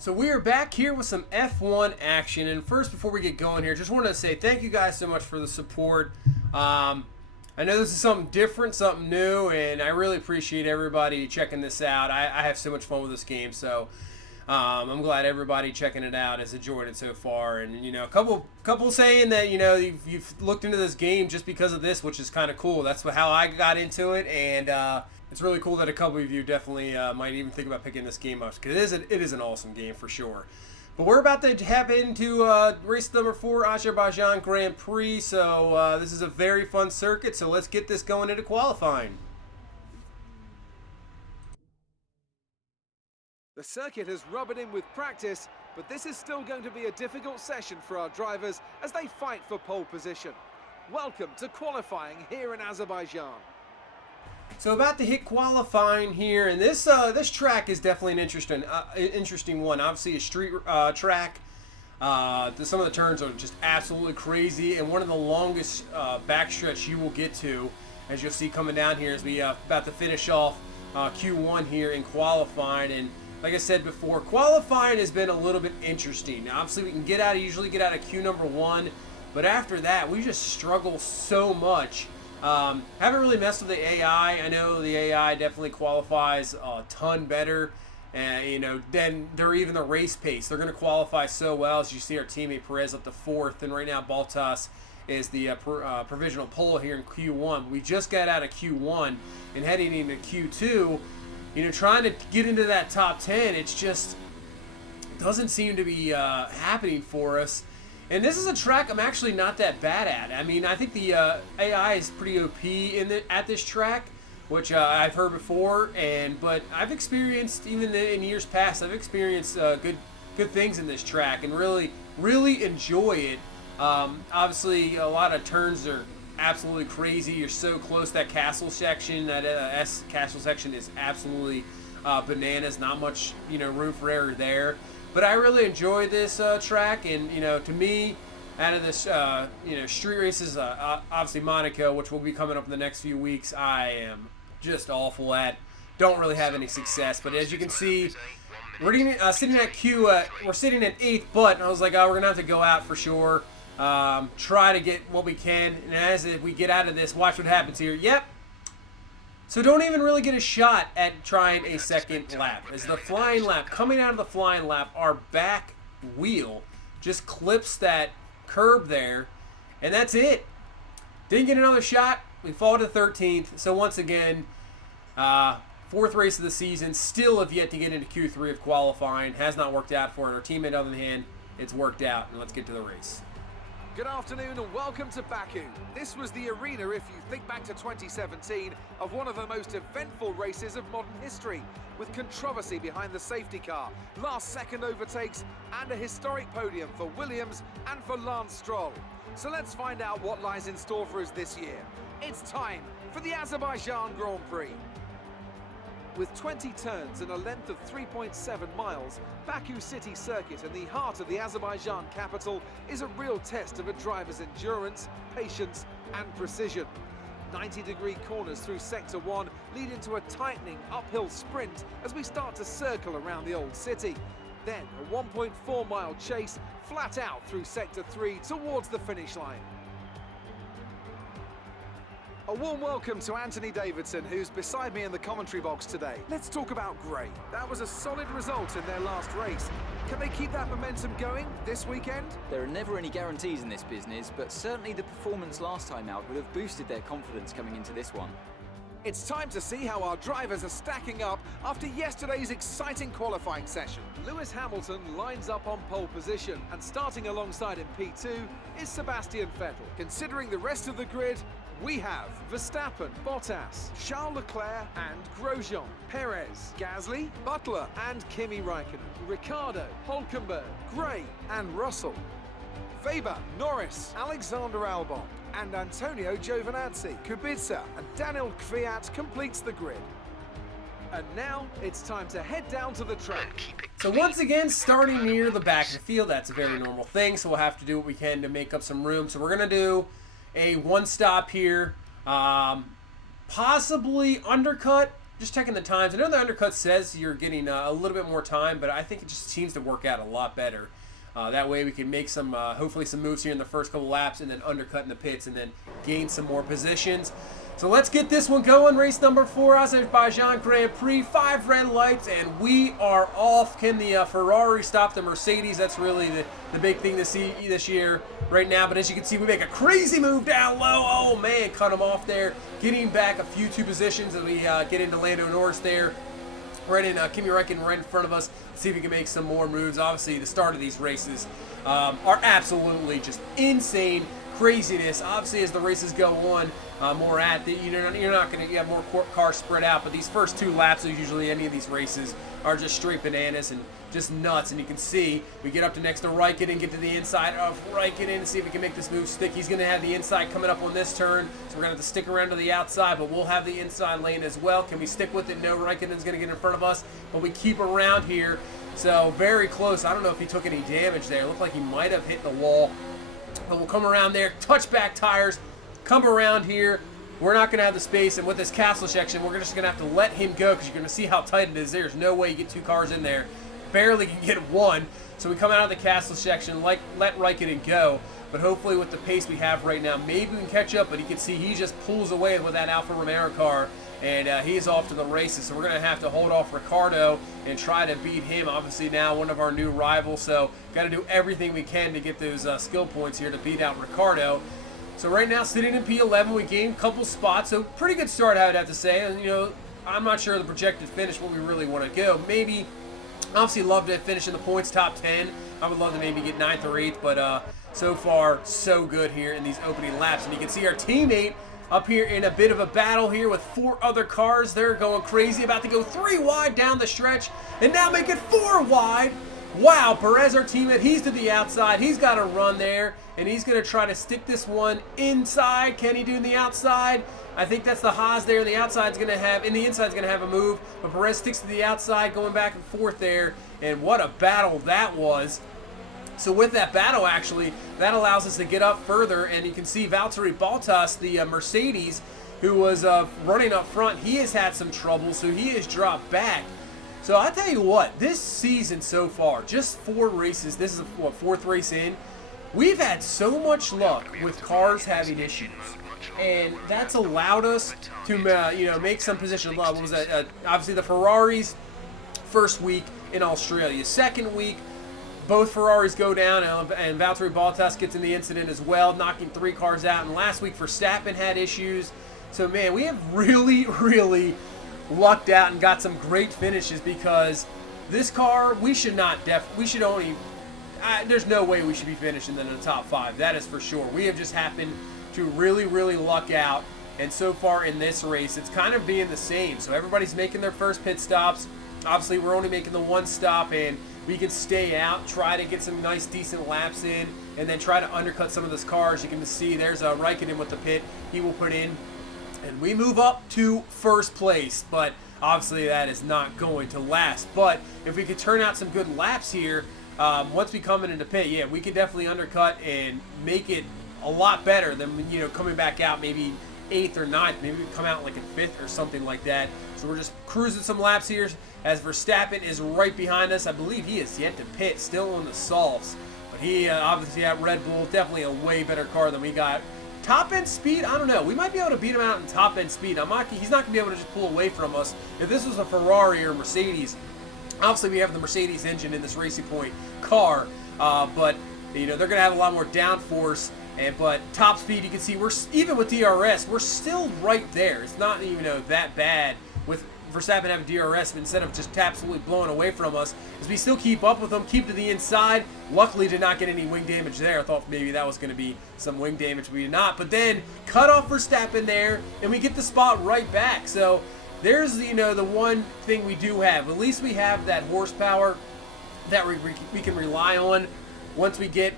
So we are back here with some F1 action, and first, before we get going here, just wanted to say thank you guys so much for the support. I know this is something different, something new, and I really appreciate everybody checking this out. I have so much fun with this game, so I'm glad everybody checking it out has enjoyed it so far. And you know, a couple saying that you've looked into this game just because of this, which is kind of cool. That's how I got into it, and it's really cool that a couple of you definitely might even think about picking this game up, because it is an awesome game for sure. But we're about to hop into race number 4, Azerbaijan Grand Prix. So this is a very fun circuit, so let's get this going into qualifying. The circuit has rubbed in with practice, but this is still going to be a difficult session for our drivers as they fight for pole position. Welcome to qualifying here in Azerbaijan. So about to hit qualifying here, and this track is definitely an interesting one. Obviously a street track. Some of the turns are just absolutely crazy, and one of the longest backstretch you will get to, as you'll see coming down here, as we about to finish off Q1 here in qualifying. And like I said before, qualifying has been a little bit interesting. Now, obviously we can usually get out of Q number 1, but after that we just struggle so much. Haven't really messed with the AI. I know the AI definitely qualifies a ton better, and than even the race pace. They're going to qualify so well. As you see, our teammate Perez up to 4th, and right now Bottas is the provisional pole here in Q1. We just got out of Q1 and heading into Q2. Trying to get into that top 10, it doesn't seem to be happening for us. And this is a track I'm actually not that bad at. I mean, I think the AI is pretty OP at this track, which I've heard before. But I've experienced, even in years past, I've experienced good things in this track and really enjoy it. Obviously, a lot of turns are absolutely crazy. You're so close. That castle section, that castle section is absolutely bananas. Not much room for error there. But I really enjoy this track, and to me, out of this street races, obviously Monaco, which will be coming up in the next few weeks, I am just awful at. Don't really have any success. But as you can see, we're sitting at we're sitting at 8th, but I was like, we're gonna have to go out for sure. Try to get what we can, and as we get out of this, watch what happens here. Yep. So don't even really get a shot at trying a second lap. As the flying lap, coming out of the flying lap, our back wheel just clips that curb there, and that's it. Didn't get another shot. We fall to 13th. So once again, 4th race of the season, still have yet to get into Q3 of qualifying. Has not worked out for it. Our teammate, on the other hand, it's worked out, and let's get to the race. Good afternoon and welcome to Baku. This was the arena, if you think back to 2017, of one of the most eventful races of modern history, with controversy behind the safety car, last-second overtakes, and a historic podium for Williams and for Lance Stroll. So let's find out what lies in store for us this year. It's time for the Azerbaijan Grand Prix. With 20 turns and a length of 3.7 miles, Baku City Circuit in the heart of the Azerbaijan capital is a real test of a driver's endurance, patience and precision. 90-degree corners through Sector 1 lead into a tightening uphill sprint as we start to circle around the old city. Then a 1.4-mile chase flat out through Sector 3 towards the finish line. A warm welcome to Anthony Davidson, who's beside me in the commentary box today. Let's talk about Gray. That was a solid result in their last race. Can they keep that momentum going this weekend? There are never any guarantees in this business, but certainly the performance last time out would have boosted their confidence coming into this one. It's time to see how our drivers are stacking up after yesterday's exciting qualifying session. Lewis Hamilton lines up on pole position, and starting alongside in P2 is Sebastian Vettel. Considering the rest of the grid, we have Verstappen, Bottas, Charles Leclerc and Grosjean, Perez, Gasly, Butler and Kimi Raikkonen, Ricciardo, Hülkenberg, Gray and Russell, Weber, Norris, Alexander Albon and Antonio Giovinazzi. Kubica and Daniel Kvyat completes the grid. And now it's time to head down to the track. So once again, starting near the back of the field, that's a very normal thing, so we'll have to do what we can to make up some room. So we're going to do a one stop here, possibly undercut, just checking the times. I know the undercut says you're getting a little bit more time, but I think it just seems to work out a lot better. That way we can make some, hopefully some moves here in the first couple laps and then undercut in the pits and then gain some more positions. So let's get this one going. Race number 4, Azerbaijan Grand Prix. 5 red lights, and we are off. Can the Ferrari stop the Mercedes? That's really the big thing to see this year right now. But as you can see, we make a crazy move down low. Oh, man, cut him off there. Getting back a few 2 positions as we get into Lando Norris there. Right in Kimi Räikkönen right in front of us. Let's see if we can make some more moves. Obviously, the start of these races are absolutely just insane craziness. Obviously, as the races go on, more at the, you're not going to have more cars spread out, but these first 2 laps of usually any of these races are just straight bananas and just nuts. And you can see we get up to next to Räikkönen, get to the inside of Räikkönen and see if we can make this move stick. He's going to have the inside coming up on this turn, so we're going to have to stick around to the outside, but we'll have the inside lane as well. Can we stick with it? No, Räikkönen's going to get in front of us, but we keep around here. So very close. I don't know if he took any damage there. It looked like he might have hit the wall. But we'll come around there, touch back tires, come around here. We're not going to have the space, and with this castle section, we're just going to have to let him go because you're going to see how tight it is. There's no way you get 2 cars in there. Barely can get 1. So we come out of the castle section, let Räikkönen go. But hopefully with the pace we have right now, maybe we can catch up. But you can see he just pulls away with that Alfa Romeo car, and he's off to the races. So we're going to have to hold off Ricciardo and try to beat him. Obviously now one of our new rivals, so got to do everything we can to get those skill points here to beat out Ricciardo. So right now sitting in P11, we gained a couple spots, so pretty good start I would have to say. And I'm not sure the projected finish where we really want to go. Maybe, obviously love to finish in the points top 10. I would love to maybe get 9th or 8th, but so far so good here in these opening laps. And you can see our teammate up here in a bit of a battle here with 4 other cars. They're going crazy, about to go 3 wide down the stretch, and now make it 4 wide. Wow, Perez, our teammate, he's to the outside. He's got to run there, and he's going to try to stick this one inside. Can he do the outside? I think that's the Haas there. The outside's going to have, and the inside's going to have a move, but Perez sticks to the outside, going back and forth there, and what a battle that was. So with that battle, actually, that allows us to get up further, and you can see Valtteri Bottas, the Mercedes, who was running up front, he has had some trouble, so he has dropped back. So I tell you what, this season so far, just 4 races, this is what, 4th race in, we've had so much luck with cars having issues, and that's allowed us to make some position. What was that? Obviously the Ferraris first week in Australia, 2nd week. Both Ferraris go down, and Valtteri Bottas gets in the incident as well, knocking 3 cars out. And last week, Verstappen had issues. So, man, we have really, really lucked out and got some great finishes because this car, we should only, there's no way we should be finishing in the top 5. That is for sure. We have just happened to really, really luck out. And so far in this race, it's kind of being the same. So everybody's making their first pit stops. Obviously, we're only making the 1 stop, and we can stay out, try to get some nice, decent laps in, and then try to undercut some of those cars. You can see there's Räikkönen with the pit. He will put in, and we move up to 1st place. But obviously, that is not going to last. But if we could turn out some good laps here, once we come into pit, yeah, we can definitely undercut and make it a lot better than coming back out maybe 8th or 9th. Maybe we come out like in 5th or something like that. So we're just cruising some laps here as Verstappen is right behind us. I believe he is yet to pit, still on the softs. But he obviously at Red Bull, definitely a way better car than we got. Top end speed, I don't know. We might be able to beat him out in top end speed. He's not going to be able to just pull away from us. If this was a Ferrari or Mercedes, obviously we have the Mercedes engine in this Racing Point car, but they're going to have a lot more downforce. But top speed, you can see even with DRS, we're still right there. It's not even that bad with Verstappen having DRS instead of just absolutely blowing away from us. As we still keep up with them, keep to the inside. Luckily, did not get any wing damage there. I thought maybe that was going to be some wing damage. We did not. But then cut off Verstappen there, and we get the spot right back. So there's the one thing we do have. At least we have that horsepower that we can rely on. Once we get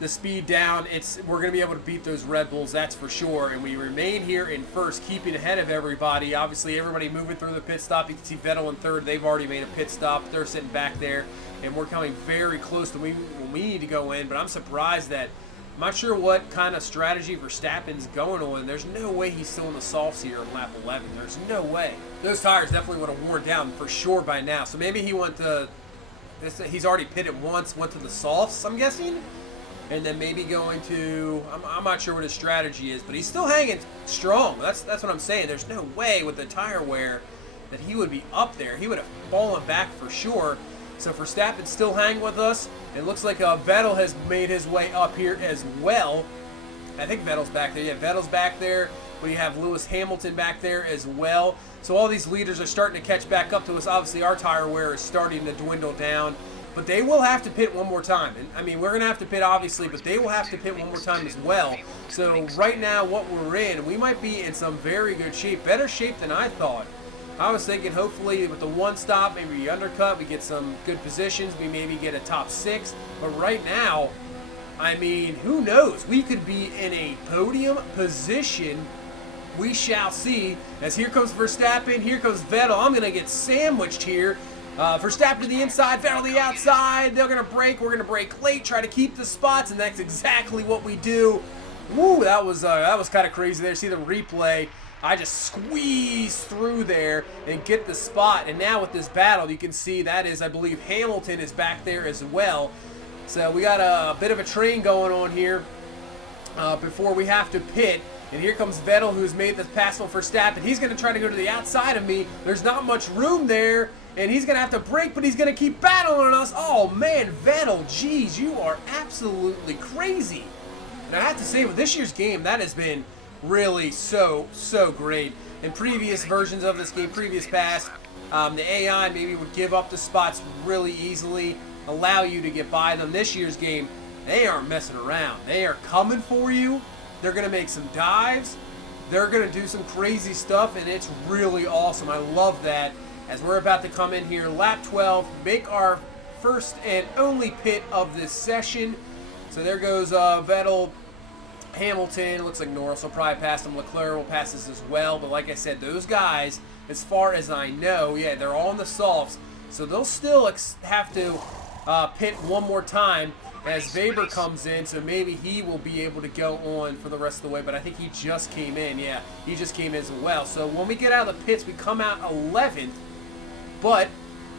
the speed down, we're going to be able to beat those Red Bulls, that's for sure. And we remain here in 1st, keeping ahead of everybody. Obviously, everybody moving through the pit stop. You can see Vettel in 3rd. They've already made a pit stop. They're sitting back there, and we're coming very close to when we need to go in. But I'm surprised that I'm not sure what kind of strategy Verstappen's going on. There's no way he's still in the softs here on lap 11. There's no way. Those tires definitely would have worn down for sure by now. So maybe he went to, he's already pitted once, went to the softs, I'm guessing. And then maybe going to, I'm not sure what his strategy is, but he's still hanging strong. That's what I'm saying. There's no way with the tire wear that he would be up there. He would have fallen back for sure. So Verstappen's still hanging with us. It looks like Vettel has made his way up here as well. I think Vettel's back there. Yeah, Vettel's back there. We have Lewis Hamilton back there as well. So all these leaders are starting to catch back up to us. Obviously, our tire wear is starting to dwindle down. But they will have to pit one more time. And I mean, we're going to have to pit, obviously, but they will have to pit one more time as well. So right now, what we're in, we might be in some very good shape. Better shape than I thought. I was thinking hopefully with the one stop, maybe we undercut, we get some good positions, we maybe get a top 6. But right now, I mean, who knows? We could be in a podium position. We shall see. As here comes Verstappen, here comes Vettel. I'm going to get sandwiched here. Verstappen to the inside, Vettel to the outside. They're going to break. We're going to break late, try to keep the spots, and that's exactly what we do. Woo, that was kind of crazy there. See the replay. I just squeeze through there and get the spot. And now with this battle, you can see that is, I believe, Hamilton is back there as well. So we got a bit of a train going on here before we have to pit. And here comes Vettel, who's made this pass on Verstappen. He's going to try to go to the outside of me. There's not much room there. And he's going to have to brake, but he's going to keep battling us. Oh, man, Vettel, geez, you are absolutely crazy. And I have to say, with this year's game, that has been really so great. In previous versions of this game, previous past, the AI maybe would give up the spots really easily, allow you to get by them. This year's game, they aren't messing around. They are coming for you. They're going to make some dives. They're going to do some crazy stuff, and it's really awesome. I love that. As we're about to come in here, lap 12, make our first and only pit of this session. So there goes Vettel, Hamilton. Looks like Norris will probably pass him. Leclerc will pass us as well. But like I said, those guys, as far as I know, yeah, they're all in the softs. So they'll still have to pit one more time as Weber comes in. So maybe he will be able to go on for the rest of the way. But I think he just came in. Yeah, he just came in as well. So when we get out of the pits, we come out 11th. But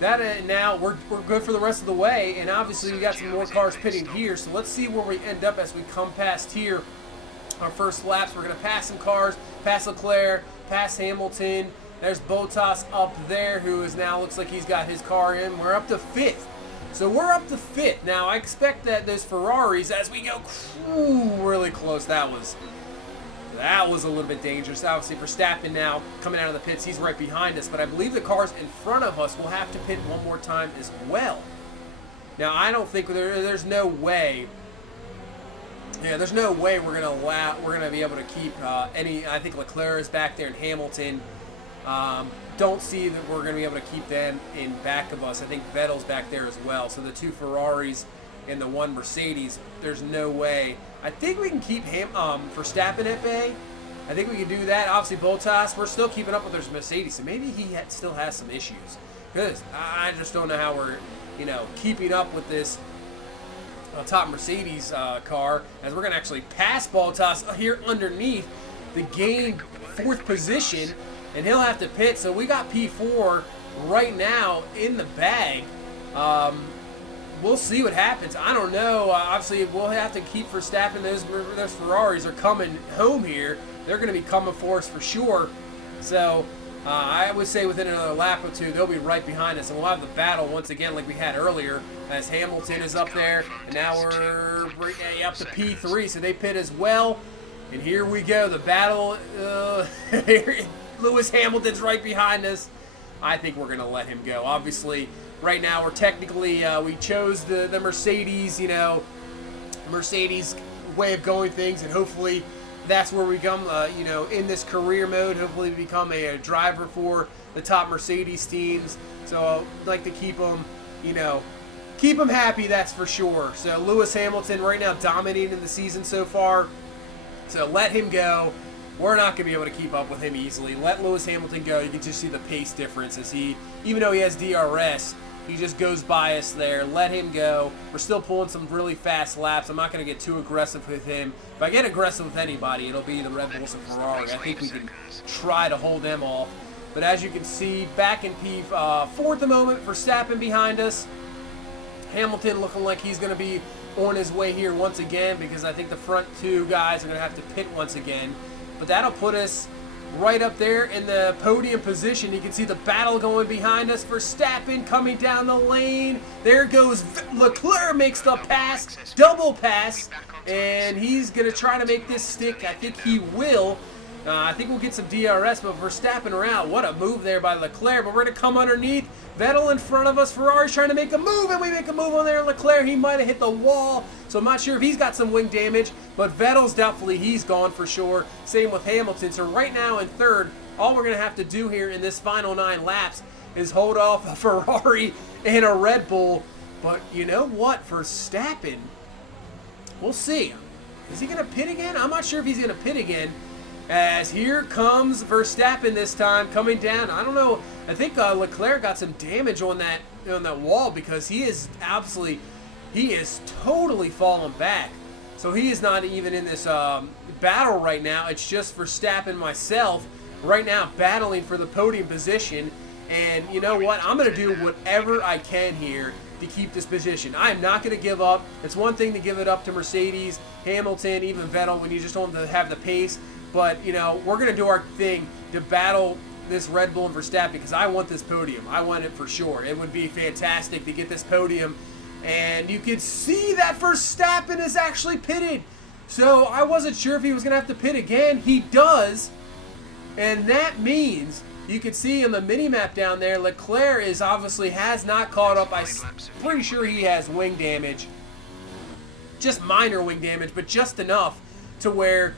that now we're good for the rest of the way. And obviously we got some more cars pitting here. So let's see where we end up as we come past here. Our first laps, we're going to pass some cars, pass Leclerc, pass Hamilton. There's Bottas up there, who is now looks like he's got his car in. We're up to 5th. So we're up to 5th. Now, I expect that those Ferraris, as we go really close, that was a little bit dangerous. Obviously, Verstappen now coming out of the pits, he's right behind us. But I believe the cars in front of us will have to pit one more time as well. Now, I don't think there's no way. Yeah, there's no way we're gonna be able to keep any. I think Leclerc is back there and Hamilton. Don't see that we're gonna be able to keep them in back of us. I think Vettel's back there as well. So the 2 Ferraris and the 1 Mercedes. There's no way. I think we can keep Verstappen at bay. I think we can do that. Obviously, Bottas, we're still keeping up with their Mercedes, so maybe he still has some issues. Because I just don't know how we're, keeping up with this top Mercedes car, as we're going to actually pass Bottas here underneath the gain 4th position, and he'll have to pit. So we got P4 right now in the bag. We'll see what happens. I don't know. Obviously, we'll have to keep Verstappen. Those Ferraris are coming home here. They're going to be coming for us for sure. So I would say within another lap or two, they'll be right behind us. And we'll have the battle once again like we had earlier, as Hamilton is up there. And now we're up to P3, so they pit as well. And here we go. The battle. Lewis Hamilton's right behind us. I think we're going to let him go. Obviously, right now we're technically, we chose the Mercedes, Mercedes way of going things. And hopefully that's where we come, in this career mode. Hopefully we become a driver for the top Mercedes teams. So I'd like to keep them, keep them happy, that's for sure. So Lewis Hamilton right now dominating the season so far. So let him go. We're not going to be able to keep up with him easily. Let Lewis Hamilton go. You can just see the pace difference as he, even though he has DRS, He just goes by us there. Let him go. We're still pulling some really fast laps. I'm not going to get too aggressive with him. If I get aggressive with anybody, it'll be the Red Bulls and Ferrari. I think we can try to hold them off. But as you can see, back in P4 at the moment, Verstappen behind us. Hamilton looking like he's going to be on his way here once again, because I think the front two guys are going to have to pit once again. But that'll put us right up there in the podium position. You can see the battle going behind us. Verstappen coming down the lane. There goes Leclerc, makes the pass, double pass, and he's going to try to make this stick. I think he will. I think we'll get some DRS, but Verstappen around. What a move there by Leclerc, but we're going to come underneath. Vettel in front of us. Ferrari's trying to make a move, and we make a move on there. Leclerc, he might have hit the wall, so I'm not sure if he's got some wing damage, but Vettel's definitely, he's gone for sure. Same with Hamilton. So right now in third, all we're going to have to do here in this final 9 laps is hold off a Ferrari and a Red Bull. But you know what? Verstappen, we'll see. Is he going to pit again? I'm not sure if he's going to pit again. As here comes Verstappen this time, coming down. I don't know. I think Leclerc got some damage on that wall, because he is absolutely, he is totally fallen back. So he is not even in this battle right now. It's just Verstappen, myself, right now battling for the podium position. And you know what? I'm going to do whatever I can here to keep this position. I am not going to give up. It's one thing to give it up to Mercedes, Hamilton, even Vettel when you just want them to have the pace. But, you know, we're going to do our thing to battle this Red Bull and Verstappen, because I want this podium. I want it for sure. It would be fantastic to get this podium. And you can see that Verstappen is actually pitted. So I wasn't sure if he was going to have to pit again. He does. And that means, you can see on the mini-map down there, Leclerc is obviously has not caught up. I'm pretty sure he has wing damage. Just minor wing damage, but just enough to where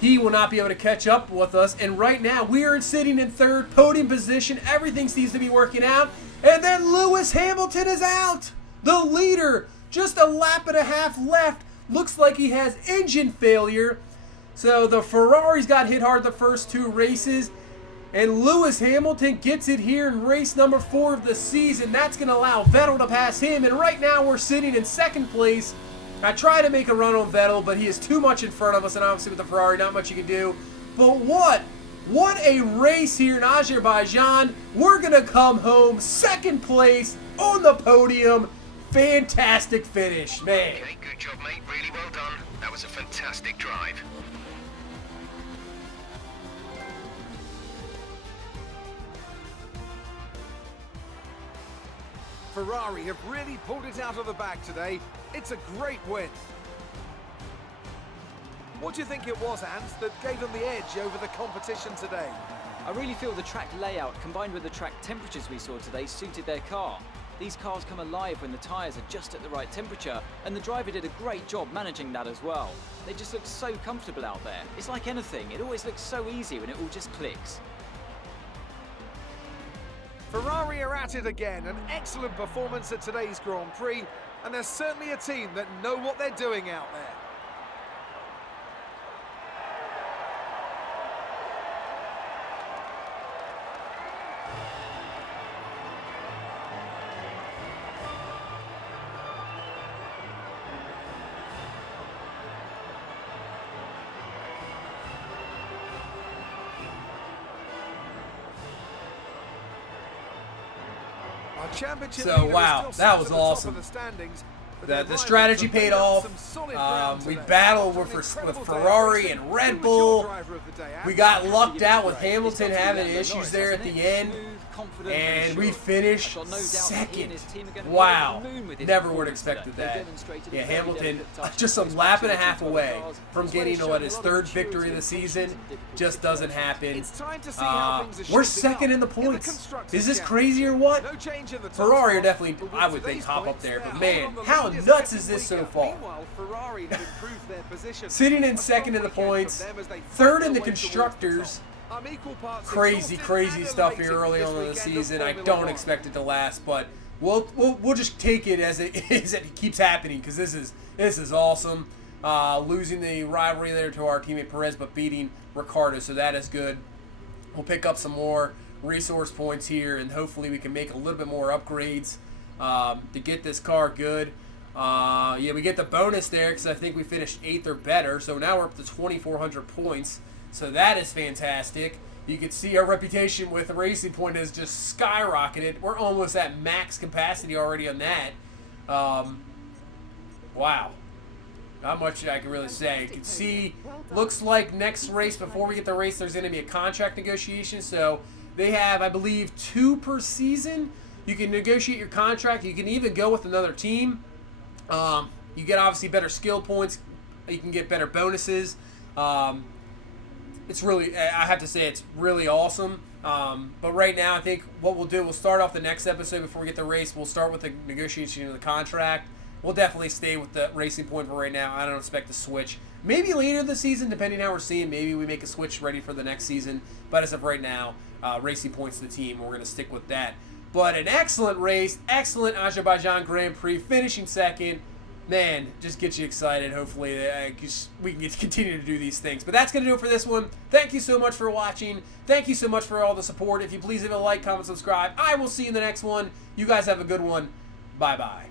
he will not be able to catch up with us. And right now, we are sitting in third, podium position. Everything seems to be working out. And then Lewis Hamilton is out. The leader, just a lap and a half left. Looks like he has engine failure. So the Ferraris got hit hard the first 2 races. And Lewis Hamilton gets it here in race number 4 of the season. That's going to allow Vettel to pass him. And right now, we're sitting in second place. I try to make a run on Vettel, but he is too much in front of us, and obviously with the Ferrari, not much you can do. But what a race here in Azerbaijan. We're going to come home second place on the podium. Fantastic finish, man. Okay, good job, mate. Really well done. That was a fantastic drive. Ferrari have really pulled it out of the bag today. It's a great win. What do you think it was, Hans, that gave them the edge over the competition today? I really feel the track layout combined with the track temperatures we saw today suited their car. These cars come alive when the tyres are just at the right temperature, and the driver did a great job managing that as well. They just look so comfortable out there. It's like anything, it always looks so easy when it all just clicks. Ferrari are at it again, an excellent performance at today's Grand Prix, and they're certainly a team that know what they're doing out there. So, wow, that was awesome. The strategy paid off. We battled with Ferrari and Red Bull. We got lucked out with Hamilton having issues there at the end. And we finished second. Wow. Never would have expected that. Yeah, Hamilton just a lap and a half away from getting his 3rd victory of the season. Just doesn't happen. We're second in the points. Is this crazy or what? Ferrari are definitely, I would think, top up there. But man, how nuts is this so far? Sitting in second in the points, 3rd in the constructors. Crazy stuff here early on in the season. I don't expect it to last, but we'll just take it as it is. It keeps happening, because this is awesome. Losing the rivalry there to our teammate Perez, but beating Ricciardo, so that is good. We'll pick up some more resource points here, and hopefully we can make a little bit more upgrades. to get this car good. Yeah, we get the bonus there because I think we finished 8th or better. So now we're up to 2,400 points. So that is fantastic. You can see our reputation with Racing Point has just skyrocketed. We're almost at max capacity already on that. Wow. Not much I can really say. You can see, looks like next race, before we get the race, there's going to be a contract negotiation. So they have, I believe, 2 per season. You can negotiate your contract. You can even go with another team. You get obviously better skill points. You can get better bonuses. It's really, I have to say, it's really awesome. But right now, I think what we'll do, we'll start off the next episode before we get the race. We'll start with the negotiation of the contract. We'll definitely stay with the Racing Point for right now. I don't expect to switch. Maybe later this season, depending on how we're seeing. Maybe we make a switch ready for the next season. But as of right now, Racing Point's the team. We're going to stick with that. But an excellent race. Excellent Azerbaijan Grand Prix. Finishing second. Man, just gets you excited. Hopefully, we can continue to do these things. But that's going to do it for this one. Thank you so much for watching. Thank you so much for all the support. If you please leave a like, comment, subscribe. I will see you in the next one. You guys have a good one. Bye-bye.